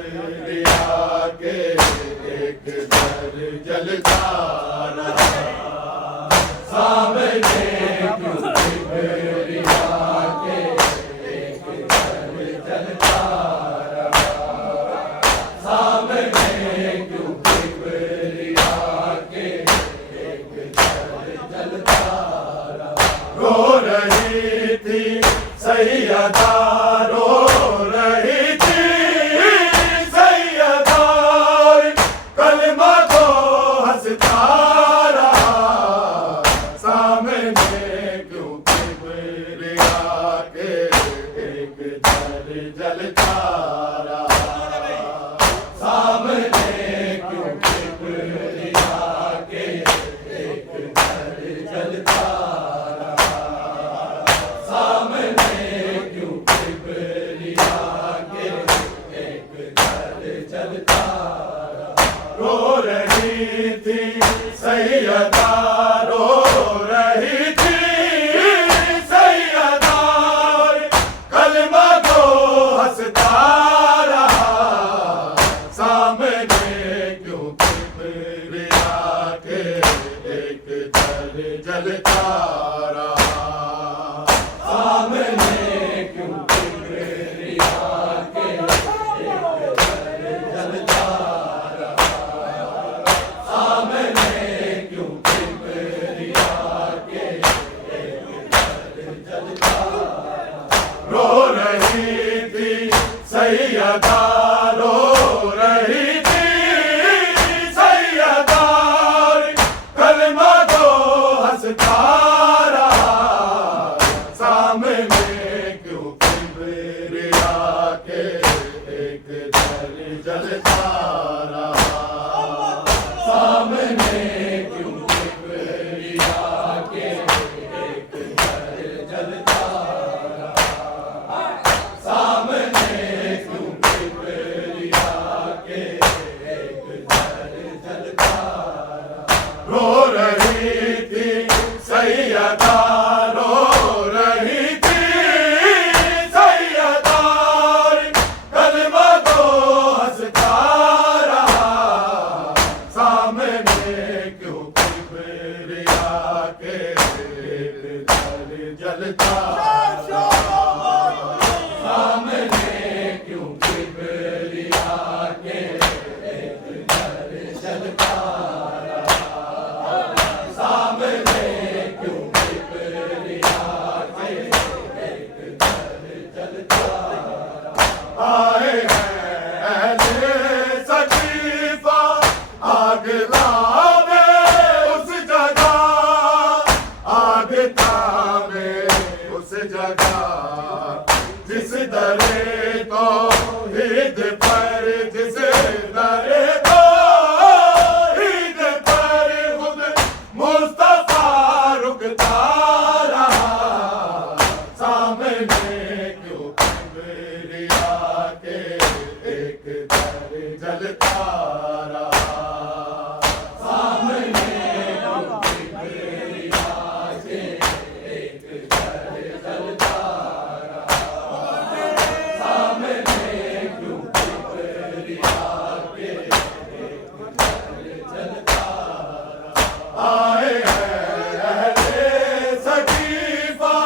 किबरिया के एक दर जलता रहा, सामने क्यों किबरिया के एक दर जलता रहा, सामने क्यों किबरिया के एक दर जलता रहा। रो रही थी सैयदा, रो रही थी सैयदा, कलमा को हंसता रहा, सामने क्यों किबरिया के एक दर जलता रहा, सामने क्यों किबरिया के एक दर जलता रहा, सामने क्यों किबरिया के एक दर जलता रहा। रो रही थी सैयदा, रो रही थी सैयदा, कलमा को हंसता रहा, सामने क्यों किबरिया के एक दर जलता रहा, सामने क्यों किबरिया के एक दर जलता रहा, सामने क्यों किबरिया के एक दर जलता रहा। रो रही थी सैयदा, रो रही थी सैयदा, कलमा को हंसता रहा, सामने क्यों किबरिया के एक दर जलता रहा, सामने क्यों किबरिया के एक दर जलता रहा, सामने क्यों किबरिया के एक दर जलता रहा। रो रही थी सैयदा, रो रही थी सैयदा, कलमा को हंसता रहा, सामने क्यों किबरिया के एक दर जलता रहा, सामने क्यों किबरिया के एक दर जलता रहा, सामने क्यों किबरिया के एक दर जलता रहा। आए हैं अहले सकीफा, आग लावे उस जगह, आग तावे उस जगह, जिस दरे तो ईद पर, जिस दरे तो ईद पर खुद मुस्तफा रुकता रहा, सामने क्यों किबरिया के एक दर जलता रहा, सामने क्यों किबरिया के एक दर जलता रहा, सामने क्यों किबरिया के एक दर जलता रहा। आए हैं अहले सकीफा,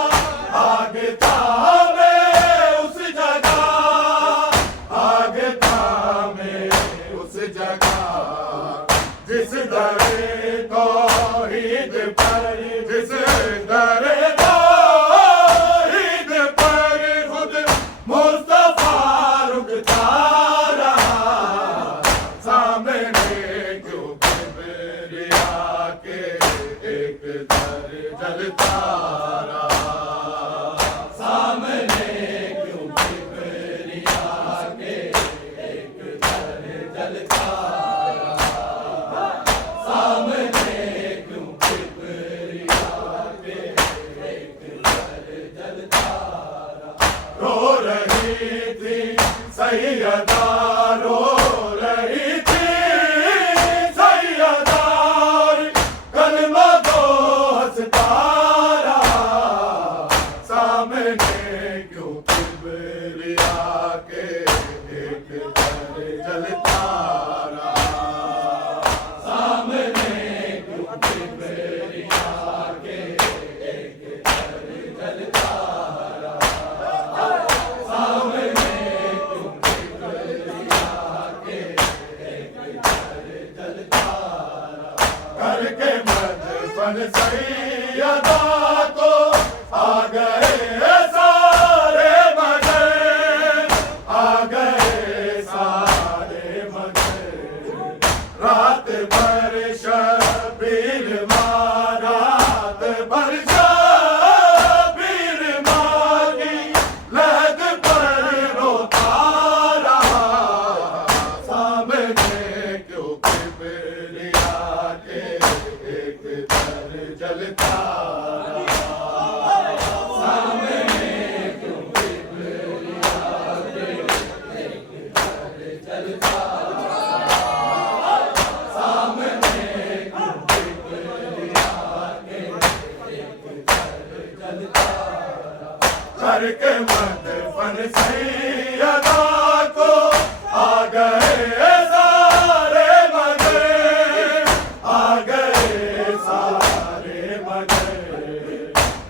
आग तावे उस जगह, आग तावे उस जगह, जिस दरे तो ईद पर, जिस दरे तो ईद पर खुद मुस्तफा रुकता रहा, सामने क्यों किबरिया के एक दर जलता रहा, सामने क्यों किबरिया के एक दर जलता रहा, सामने क्यों किबरिया के एक दर जलता रहा। रो रही थी सैयदा, रो रही थी सैयदा, कलमा को हंसता रहा, सामने क्यों किबरिया के एक दर जलता रहा। सामने क्यों किबरिया के एक दर जलता रहा। सामने क्यों किबरिया के एक दर जलता रहा। करके मदफन सैयदा को आ गए सारे मगर, आ गए सारे मगर। रात भर शबीर माँ, रात भर शबीर माँ की लहद पर रोता रहा। सामने क्यों किबरिया के एक दर जलता रहा। सामने क्यों किबरिया के एक दर जलता रहा। सामने क्यों किबरिया के एक दर जलता रहा। करके मदफन सैयदा को आ गए सारे मगर, आ गए सारे मगर।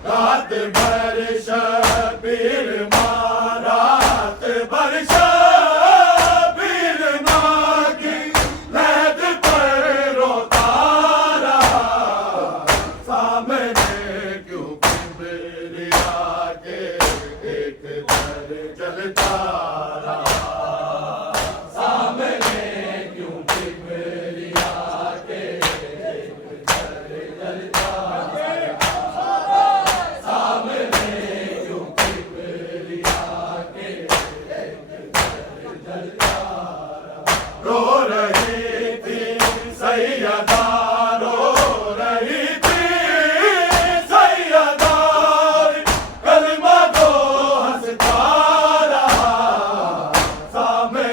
रात भर शबीर माँ, रात भर शबीर माँ की लहद पर रोता रहा। सामने क्यों किबरिया के एक दर जलता रहा। सामने क्यों किबरिया के एक दर जलता रहा। सामने क्यों किबरिया के एक दर जलता रहा। रो रही थी सैयदा, रो रही थी सैयदा, कलमा को हंसता रहा। सामने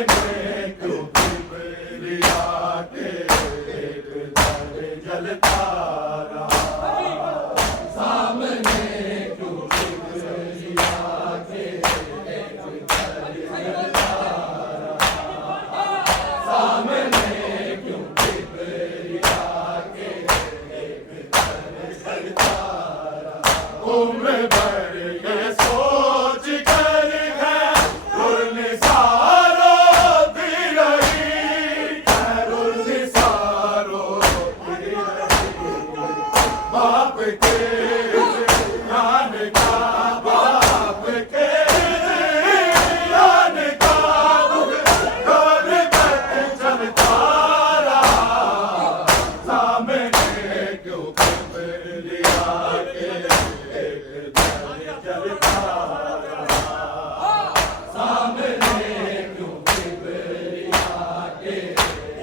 क्यों किबरिया के एक दर जलता रहा। सामने क्यों किबरिया के एक दर जलता रहा। सामने क्यों किबरिया के एक दर जलता रहा। उम्र भर ये सोच कर है रुलनिसारो दी रही, रुलनिसारो दी रही। बाप के ध्यान का, बाप के ध्यान का घर तक चलता रहा। सामने क्यों किबरिया के एक दर जलता रहा। सामने क्यों किबरिया के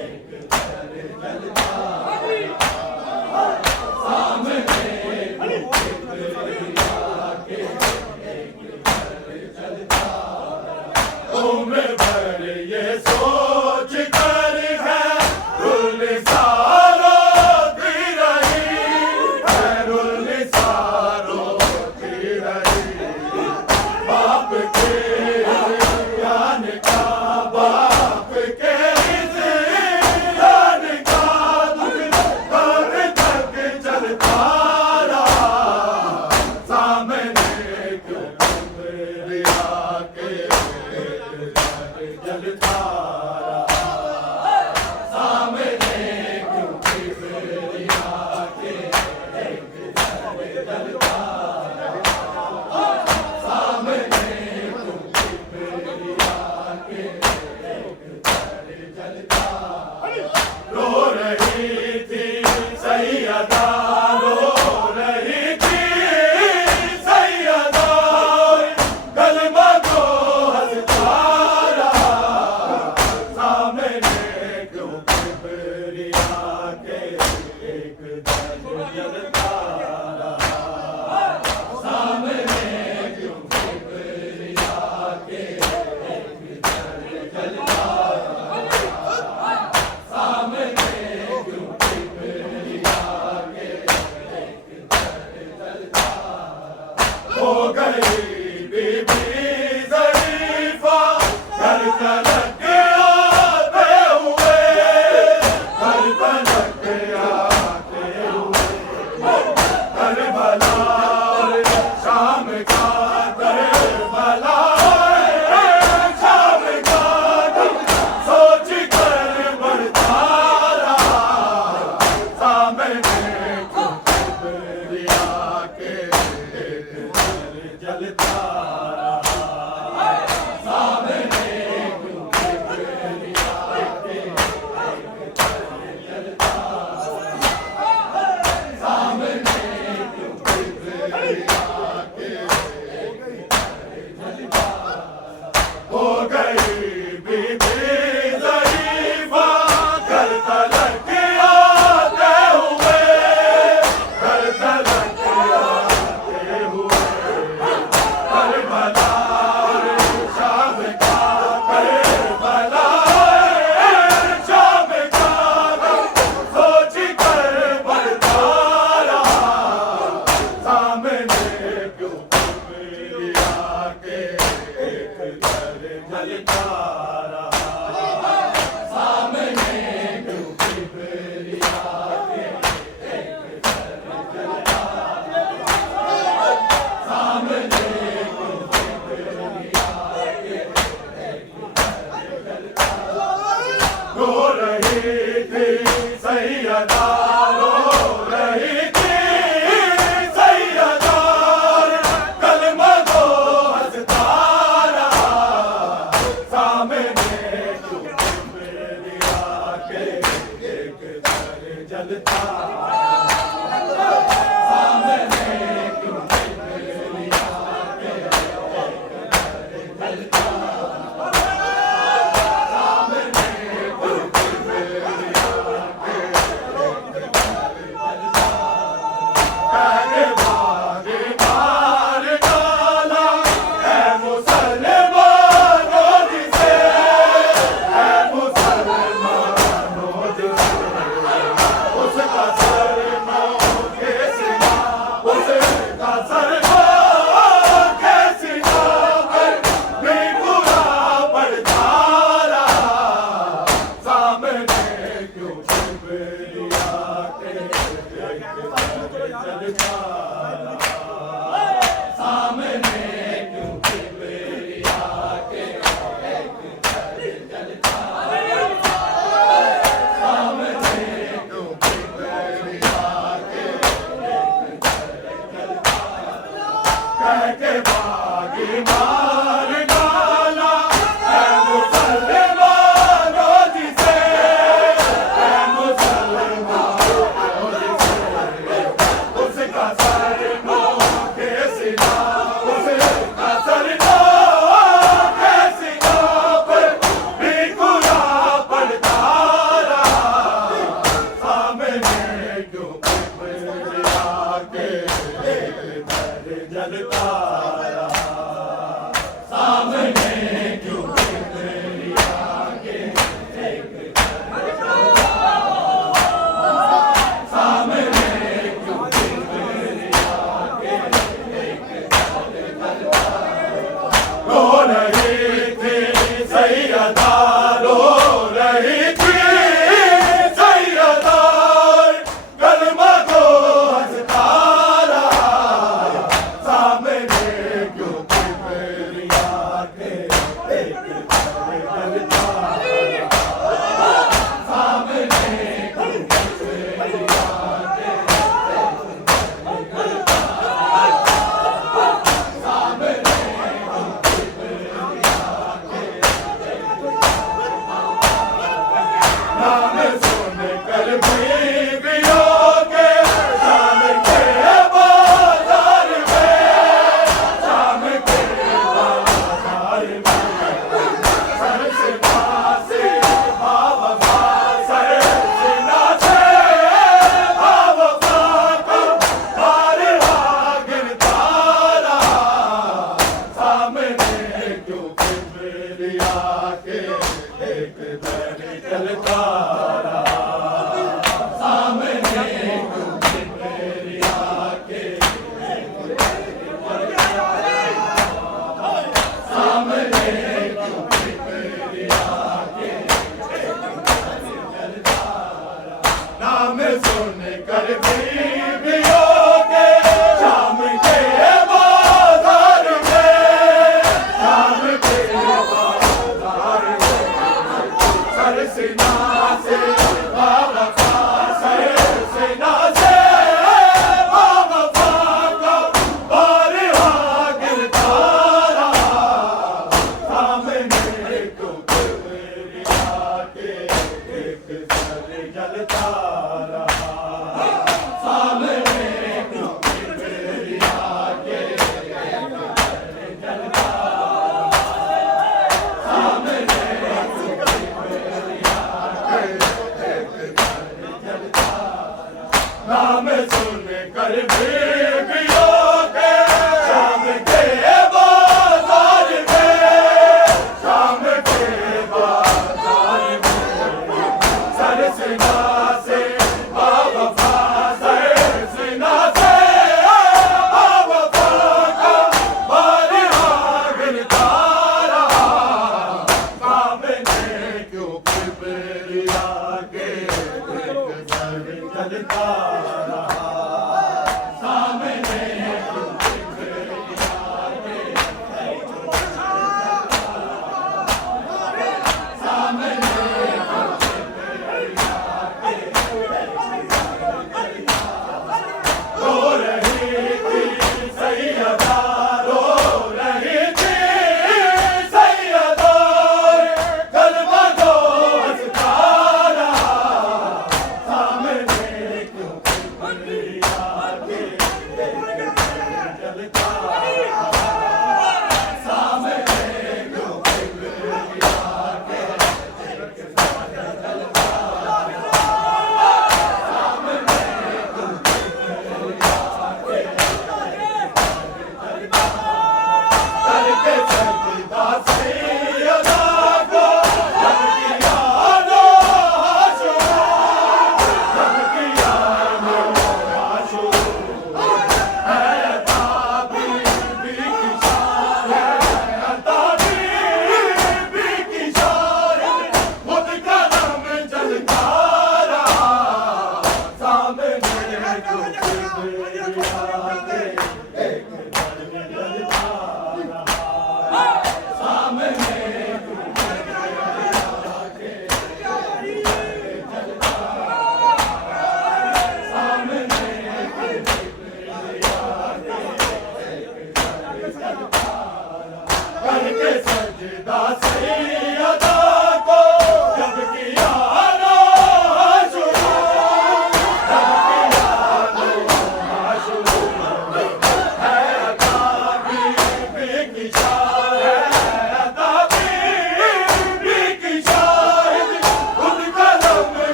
एक दर जलता रहा। सामने क्यों किबरिया के एक दर जलता रहा। उम्र भर ये सोच कर है रुलनिसारो दी रही, रुलनिसारो दी रही। बाप के ज्ञान का, बाप के ज्ञान का घर तक चलता रहा। सामने क्यों किबरिया के एक दर जलता रहा। सामने क्यों किबरिया के एक दर जलता रहा। सामने क्यों किबरिया के एक दर जलता रहा। रो रही थी सैयदा, रो रही थी सैयदा, कलमा को हंसता रहा। सामने क्यों किबरिया के एक दर जलता रहा। सामने क्यों किबरिया के एक दर जलता रहा। सामने रो रही थी सैयदा, रो रही थी सैयदा, कलमा को हंसता रहा सामने क्यों लिया के एक दर जलता,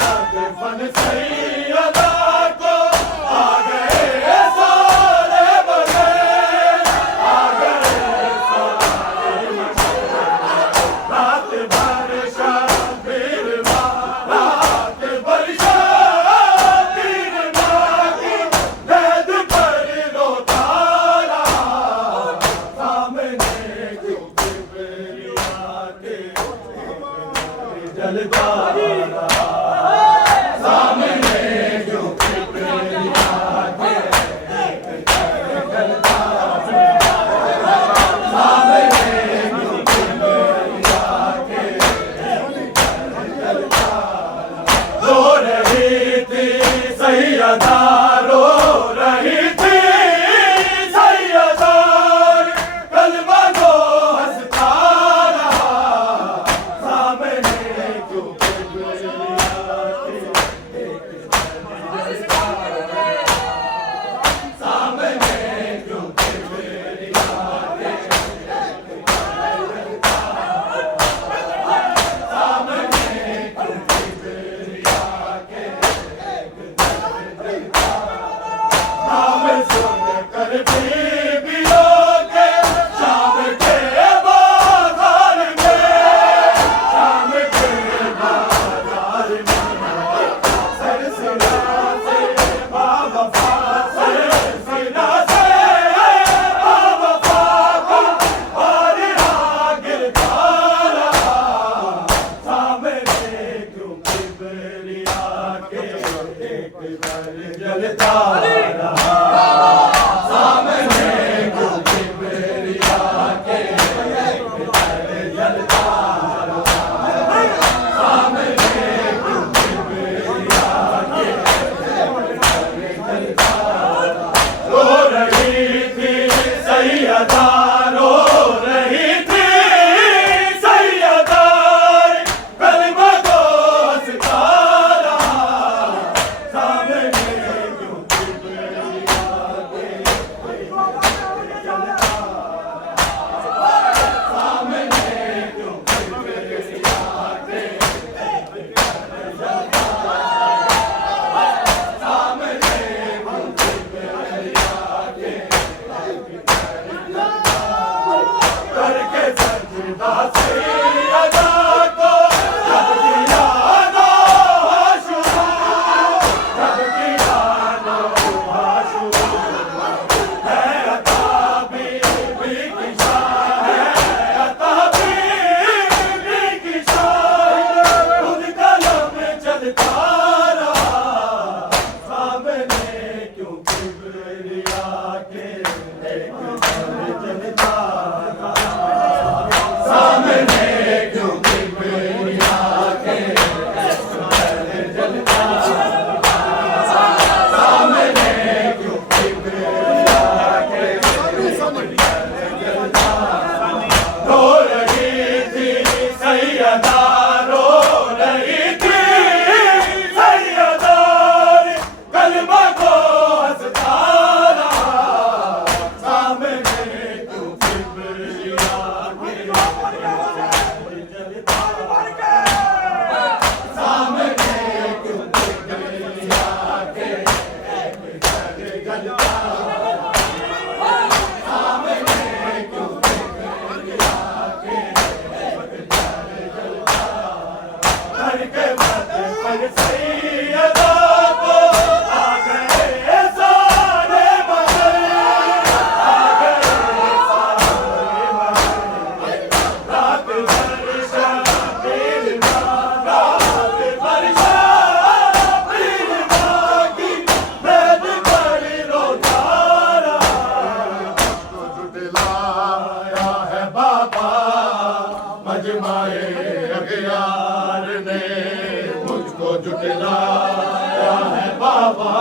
मदफन सैयदा को आ गए सारे बने, आ गए सारे बने। रात भर शबीर रात भर शबीर की नींद पर रोता रहा, सामने क्यों किबरिया के जलता रहा, सामने क्यों किबरिया के जलता रहा, सामने क्यों किबरिया के जलता रहा। रो रही थी सैयदा, रो रही थी सैयदा, कलमा को हंसता रहा, सामने क्यों किबरिया के सामने क्यों किबरिया के सामने क्यों किबरिया के नाम सुन कर बीबियों के शाम के बाजार में, शाम के बाजार में सरसिला से बावफा, सरसिला से बावफा का बारिया गिरता रहा, सामने क्यों किबरिया के एक बार जलता रहा, सामने क्यों किबरिया के एक बार जलता रहा, सामने क्यों किबरिया के जलता रहा। रो रही थी सैयदा, रो रही थी सैयदा, कलमा को हंसता रहा, सामने क्यों किबरिया के जलता रहा, सामने क्यों किबरिया के जलता रहा, सामने क्यों किबरिया के करके सजदा सैयदा को जब किया नौहा शुरू, जब किया नौहा शुरू, है अता बीबी की शान, है अता बीबी की शान, खुद कलम चलता रहा, सामने क्यों किबरिया के एक बार जलता रहा, सामने क्यों किबरिया के एक बार जलता रहा, सामने क्यों किबरिया के एक बार जलता रहा। रो रही थी सैयदा, रो रही थी सैयदा, कलमा को हंसता रहा, सामने क्यों किबरिया के जलता रहा, सामने क्यों किबरिया के जलता रहा, सामने क्यों किबरिया के जलता रहा। करके मदफन सैयदा को आ गए सारे बने, आ गए सारे बने। रात भर शबीर रात भर शबीर की नींद पर रोता रहा, जुटलाया है बाबा मजमाए अगियार ने, मुझको जुटलाया है बाबा